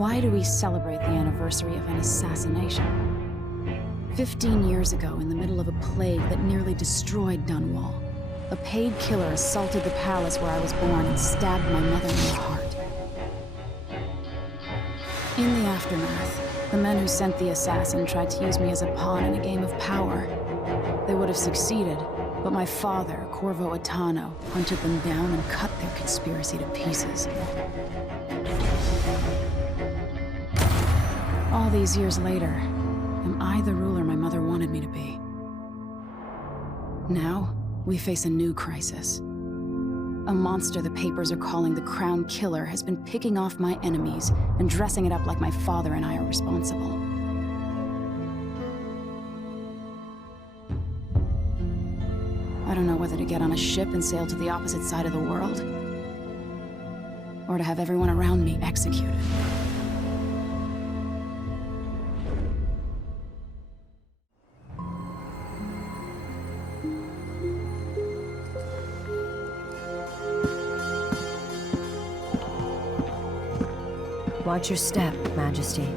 Why do we celebrate the anniversary of an assassination? 15 years ago, in the middle of a plague that nearly destroyed Danwall, a paid killer assaulted the palace where I was born and stabbed my mother in the heart. In the aftermath, the men who sent the assassin tried to use me as a pawn in a game of power. They would have succeeded, but my father, Corvo Attano, hunted them down and cut their conspiracy to pieces. All these years later, am I the ruler my mother wanted me to be? Now, we face a new crisis. A monster the papers are calling the Crown Killer has been picking off my enemies and dressing it up like my father and I are responsible. I don't know whether to get on a ship and sail to the opposite side of the world, or to have everyone around me executed. Watch your step, Majesty.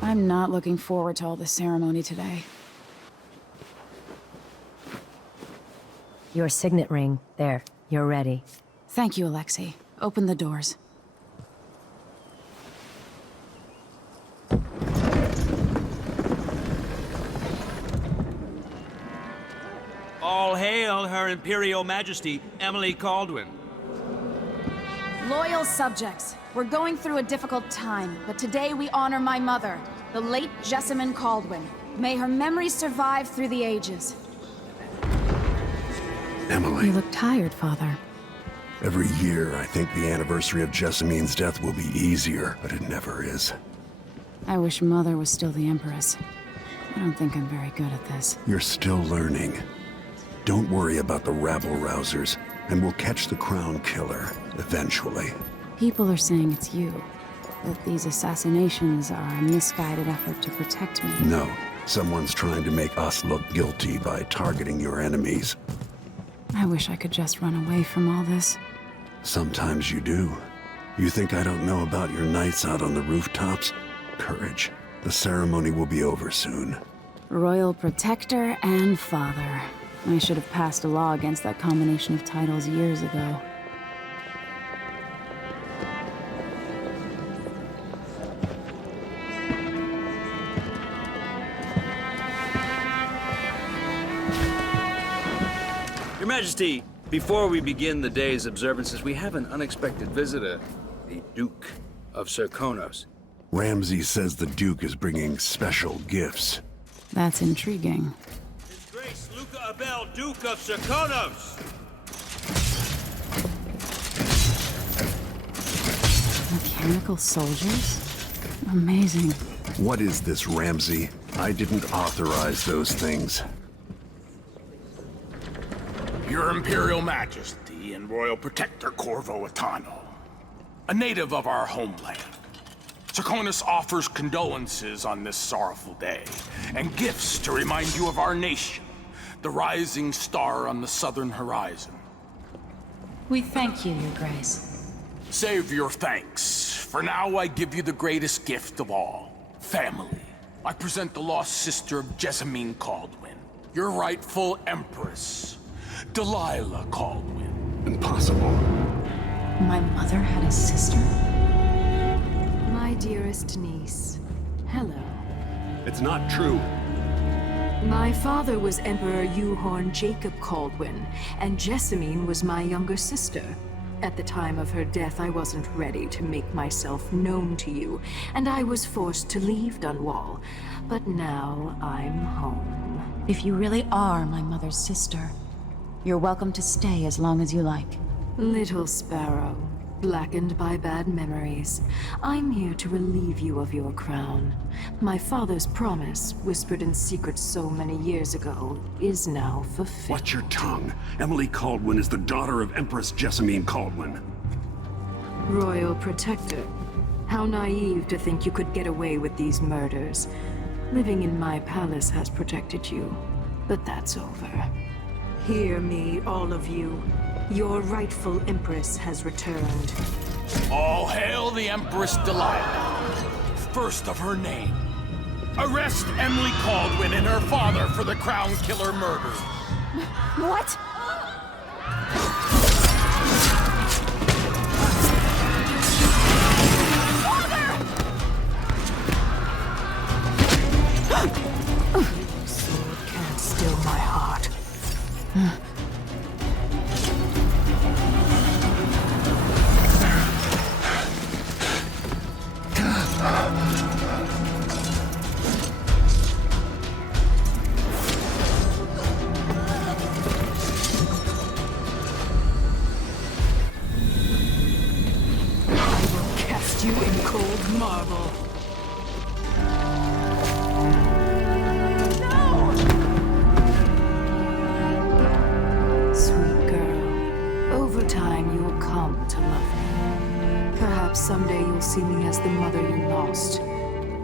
I'm not looking forward to all the ceremony today. Your signet ring. There, you're ready. Thank you, Alexei. Open the doors. All hail Her Imperial Majesty, Emily Caldwin. Loyal subjects, we're going through a difficult time, but today we honor my mother, the late Jessamine Caldwin. May her memory survive through the ages. Emily. You look tired, Father. Every year, I think the anniversary of Jessamine's death will be easier, but it never is. I wish Mother was still the Empress. I don't think I'm very good at this. You're still learning. Don't worry about the rabble-rousers, and we'll catch the Crown Killer, eventually. People are saying it's you. That these assassinations are a misguided effort to protect me. No, someone's trying to make us look guilty by targeting your enemies. I wish I could just run away from all this. Sometimes you do. You think I don't know about your nights out on the rooftops? Courage. The ceremony will be over soon. Royal Protector and Father. I should have passed a law against that combination of titles years ago. Your Majesty, before we begin the day's observances, we have an unexpected visitor, the Duke of Serkonos. Ramsay says the Duke is bringing special gifts. That's intriguing. His Grace Luca Abel, Duke of Serkonos! Mechanical soldiers? Amazing. What is this, Ramsay? I didn't authorize those things. Your Imperial Majesty and Royal Protector Corvo Attano, a native of our homeland. Serkonos offers condolences on this sorrowful day, and gifts to remind you of our nation, the rising star on the southern horizon. We thank you, Your Grace. Save your thanks. For now, I give you the greatest gift of all, family. I present the lost sister of Jessamine Caldwin, your rightful Empress, Delilah Caldwin. Impossible. My mother had a sister? My dearest niece, hello. It's not true. My father was Emperor Euhorn Jacob Caldwin, and Jessamine was my younger sister. At the time of her death, I wasn't ready to make myself known to you, and I was forced to leave Dunwall. But now I'm home. If you really are my mother's sister, you're welcome to stay as long as you like. Little sparrow, blackened by bad memories, I'm here to relieve you of your crown. My father's promise, whispered in secret so many years ago, is now fulfilled. Watch your tongue. Emily Caldwin is the daughter of Empress Jessamine Caldwin. Royal Protector, how naive to think you could get away with these murders. Living in my palace has protected you, but that's over. Hear me, all of you. Your rightful Empress has returned. All hail the Empress Delilah, first of her name. Arrest Emily Caldwin and her father for the Crown Killer murder. What? Sword can't still my heart. You in cold marble. No! Sweet girl, over time you'll come to love me. Perhaps someday you'll see me as the mother you lost.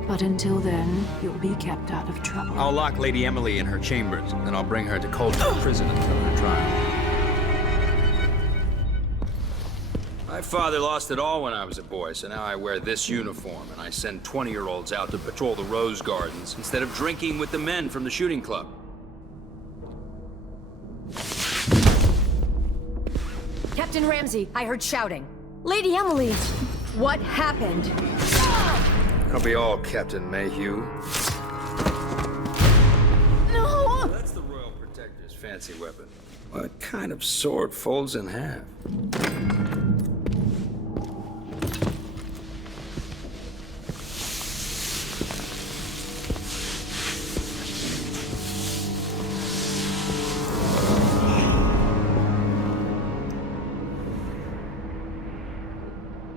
But until then, you'll be kept out of trouble. I'll lock Lady Emily in her chambers, and I'll bring her to Coldstream Prison until her trial. My father lost it all when I was a boy, so now I wear this uniform, and I send 20-year-olds out to patrol the rose gardens instead of drinking with the men from the shooting club. Captain Ramsey, I heard shouting. Lady Emily, what happened? That'll be all, Captain Mayhew. No! That's the Royal Protector's fancy weapon. What kind of sword folds in half?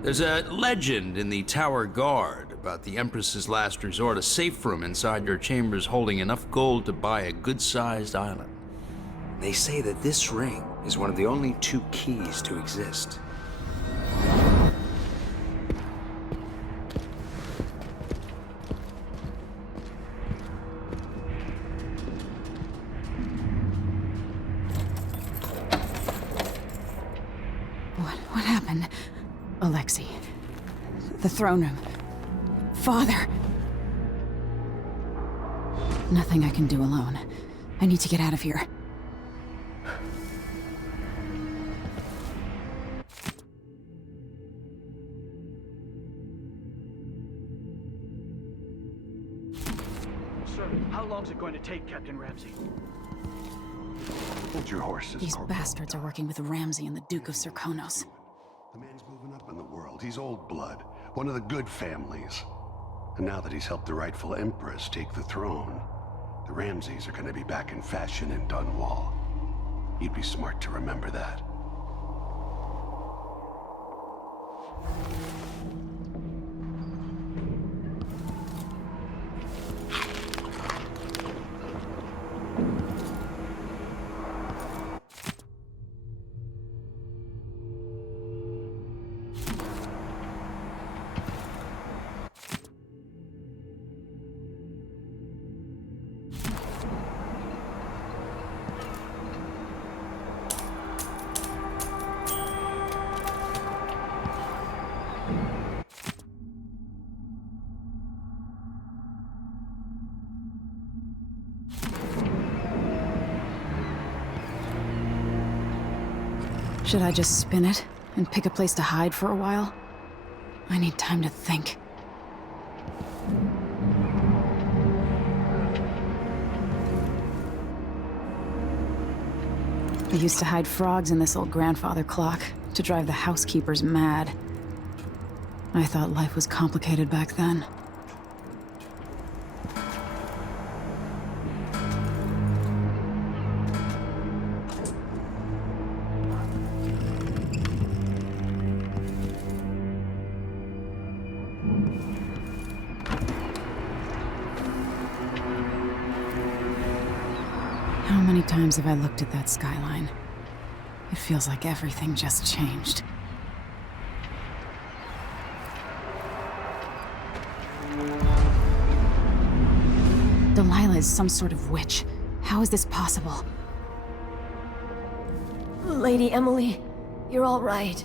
There's a legend in the Tower Guard about the Empress's last resort, a safe room inside your chambers holding enough gold to buy a good-sized island. They say that this ring is one of the only 2 keys to exist. What happened? Alexei. The throne room. Father. Nothing I can do alone. I need to get out of here. Sir, how long is it going to take, Captain Ramsey? Hold your horses, These Corporal. bastards are working with Ramsey and the Duke of Serkonos. The man's moving up in the world. He's old blood, one of the good families. And now that he's helped the rightful Empress take the throne, the Ramseys are going to be back in fashion in Dunwall. You'd be smart to remember that. Should I just spin it and pick a place to hide for a while? I need time to think. I used to hide frogs in this old grandfather clock to drive the housekeepers mad. I thought life was complicated back then. How many times have I looked at that skyline? It feels like everything just changed. Delilah is some sort of witch. How is this possible? Lady Emily, you're all right.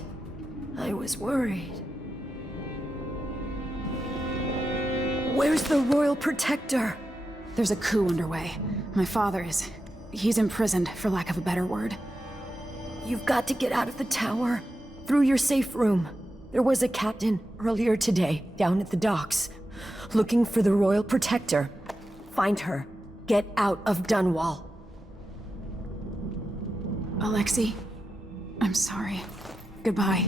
I was worried. Where's the Royal Protector? There's a coup underway. My father he's imprisoned, for lack of a better word. You've got to get out of the tower. Through your safe room. There was a captain earlier today, down at the docks, looking for the Royal Protector. Find her. Get out of Dunwall. Alexei, I'm sorry. Goodbye.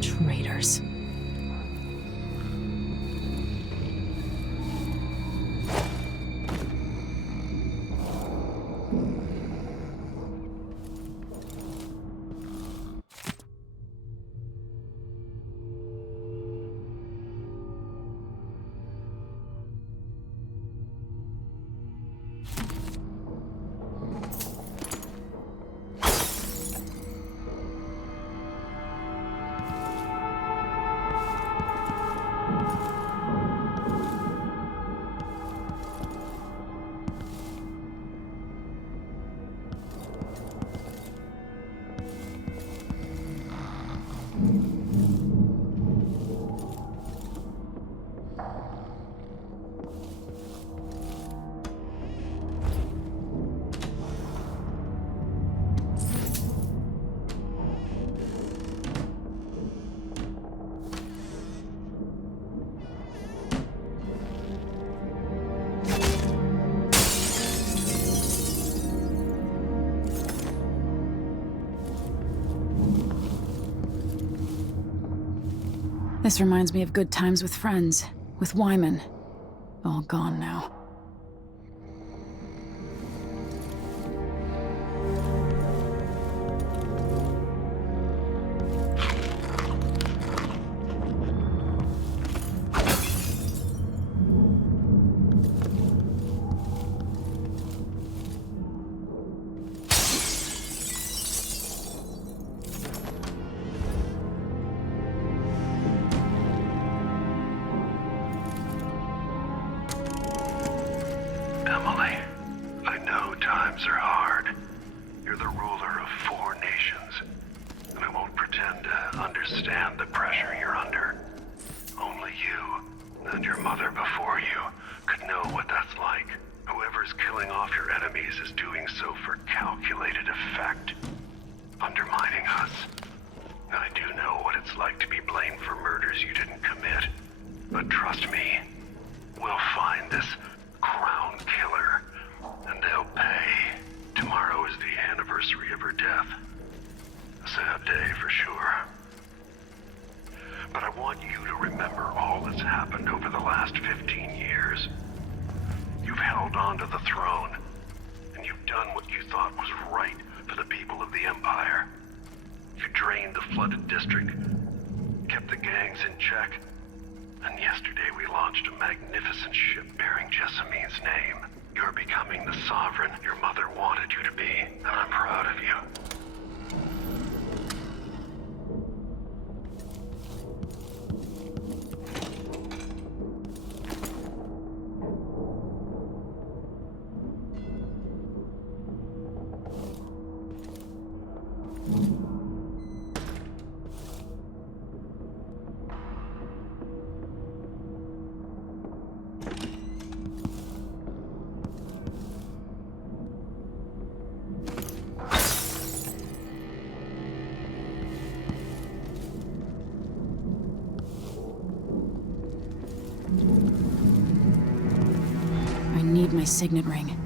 Traitors. This reminds me of good times with friends, with Wyman. All gone now. I need my signet ring.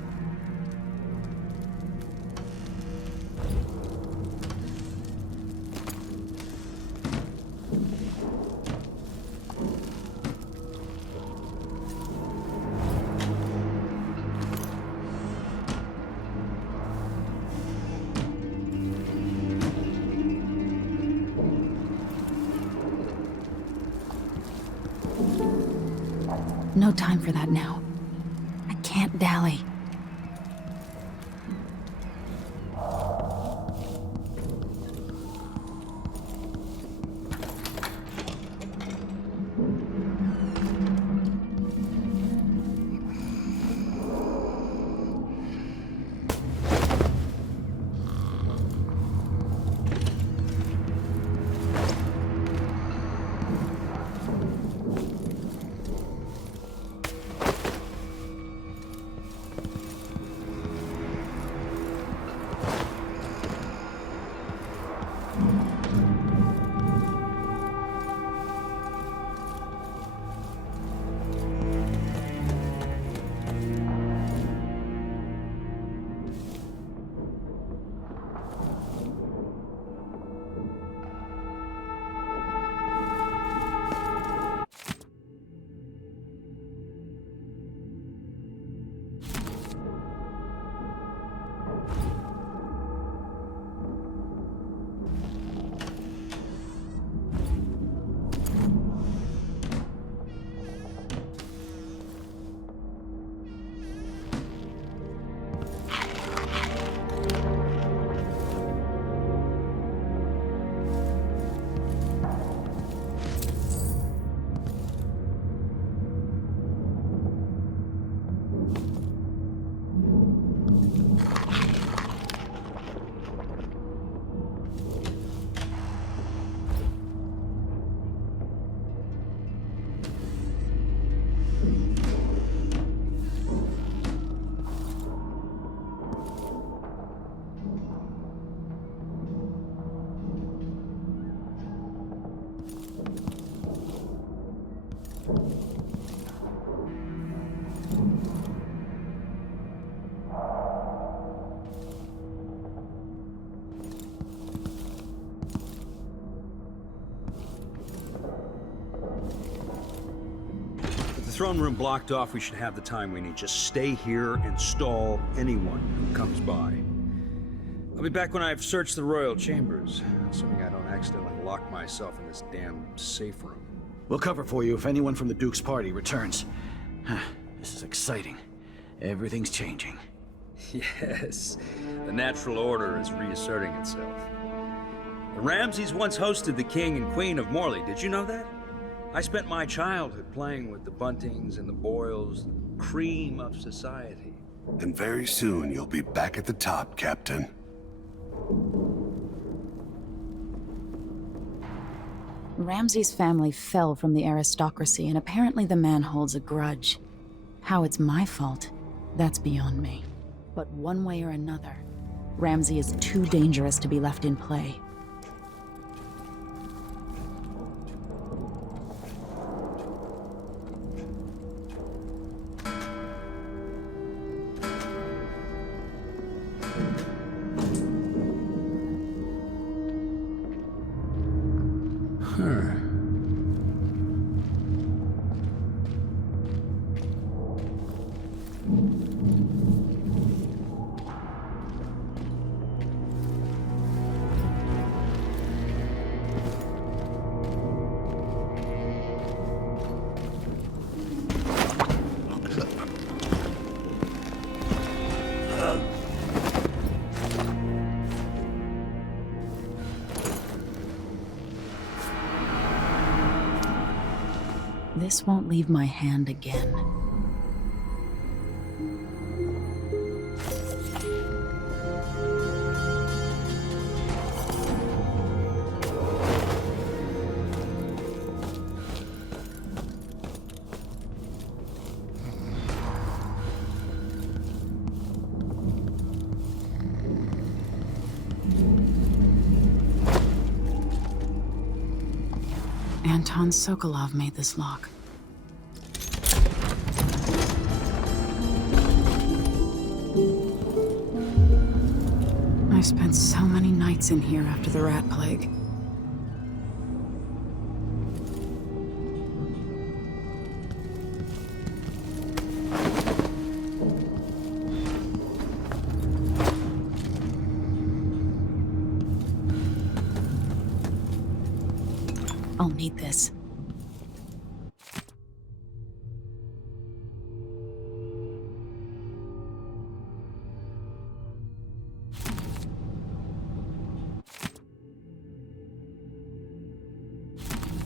No time for that now. I can't dally. Throne room blocked off, we should have the time we need. Just stay here and stall anyone who comes by. I'll be back when I've searched the royal chambers, assuming I don't accidentally lock myself in this damn safe room. We'll cover for you if anyone from the Duke's party returns. This is exciting. Everything's changing. Yes, the natural order is reasserting itself. The Ramseys once hosted the king and queen of Morley, did you know that? I spent my childhood playing with the Buntings and the Boyles, the cream of society. And very soon you'll be back at the top, Captain. Ramsay's family fell from the aristocracy, and apparently the man holds a grudge. How it's my fault, that's beyond me. But one way or another, Ramsay is too dangerous to be left in play. This won't leave my hand again. Anton Sokolov made this lock. I spent so many nights in here after the rat plague. I'll need this.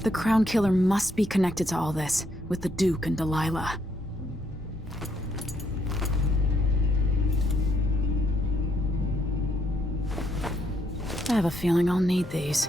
The Crown Killer must be connected to all this, with the Duke and Delilah. I have a feeling I'll need these.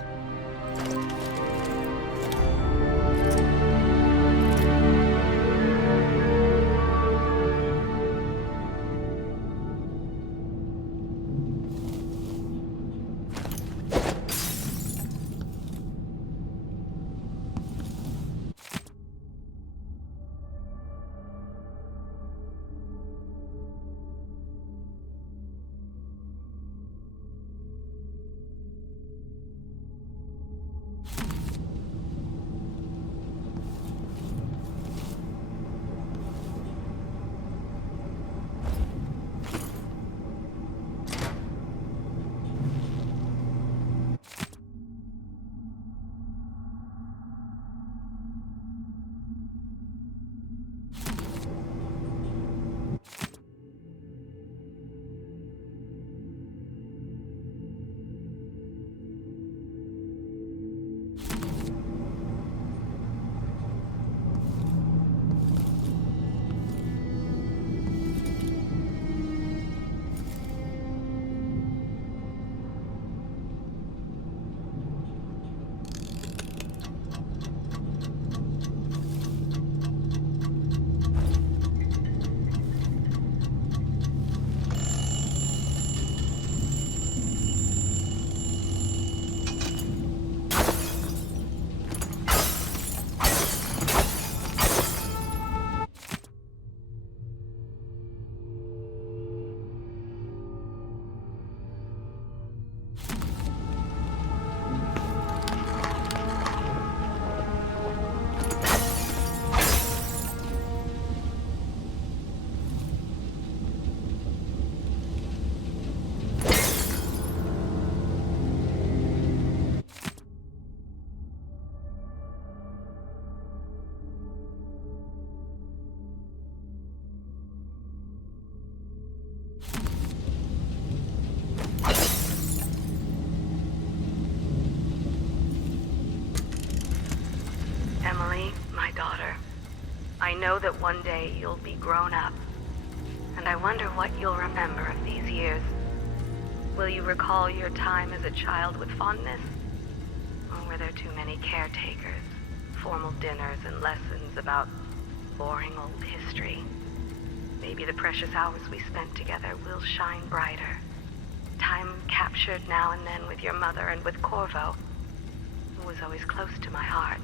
I know that one day you'll be grown up, and I wonder what you'll remember of these years. Will you recall your time as a child with fondness? Or were there too many caretakers, formal dinners and lessons about boring old history? Maybe the precious hours we spent together will shine brighter. Time captured now and then with your mother and with Corvo, who was always close to my heart.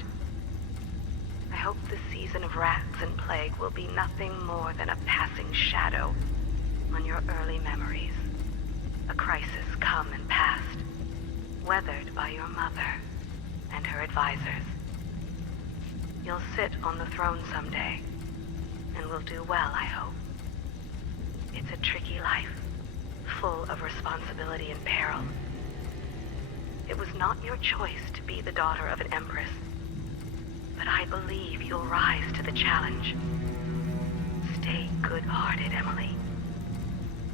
I hope the season of rats and plague will be nothing more than a passing shadow on your early memories. A crisis come and past, weathered by your mother and her advisors. You'll sit on the throne someday, and will do well, I hope. It's a tricky life, full of responsibility and peril. It was not your choice to be the daughter of an empress, but I believe you'll rise to the challenge. Stay good-hearted, Emily.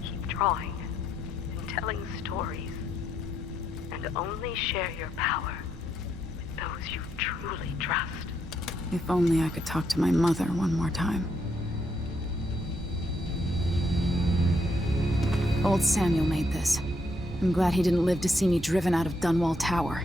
Keep drawing and telling stories, and only share your power with those you truly trust. If only I could talk to my mother one more time. Old Samuel made this. I'm glad he didn't live to see me driven out of Dunwall Tower.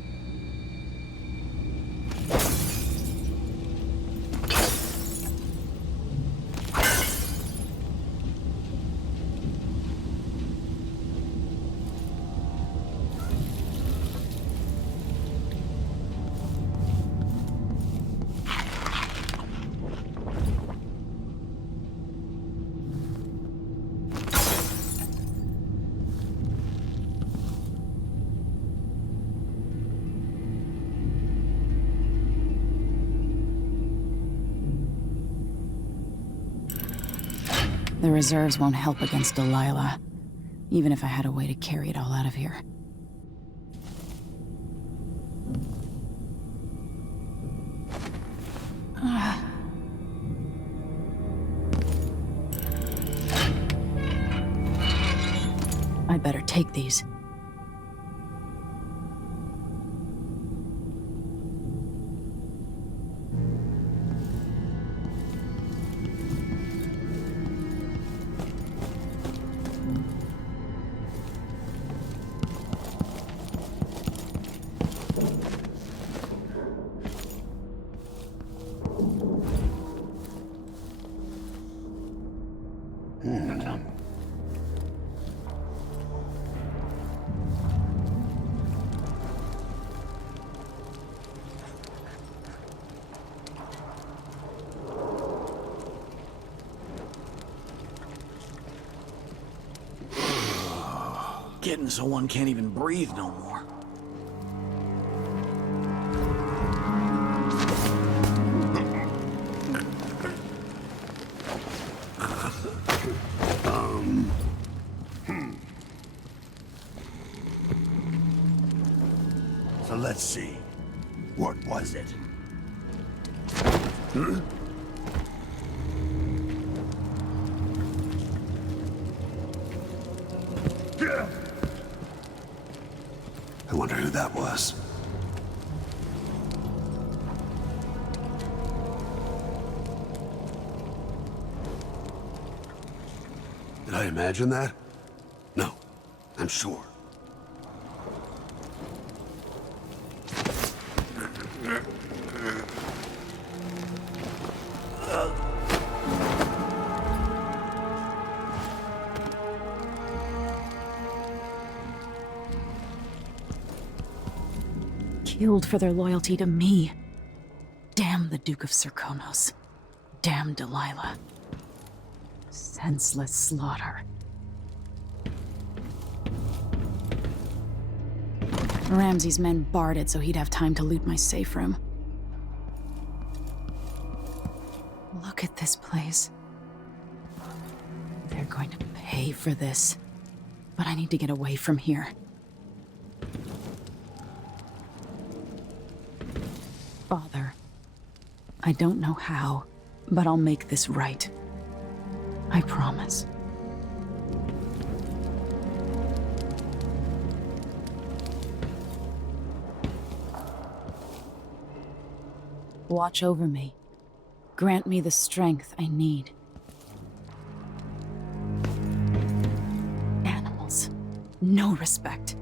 The reserves won't help against Delilah, even if I had a way to carry it all out of here. I'd better take these. getting so one can't even breathe no more. So let's see. What was it? I wonder who that was. Did I imagine that? No, I'm sure. Killed for their loyalty to me. Damn the Duke of Serkonos. Damn Delilah. Senseless slaughter. Ramsey's men barred it so he'd have time to loot my safe room. Look at this place. They're going to pay for this. But I need to get away from here. Father, I don't know how, but I'll make this right. I promise. Watch over me. Grant me the strength I need. Animals. No respect.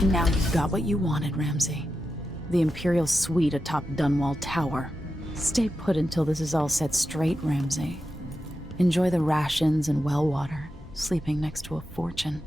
Now you've got what you wanted, Ramsey. The Imperial suite atop Dunwall Tower. Stay put until this is all set straight, Ramsey. Enjoy the rations and well water, sleeping next to a fortune.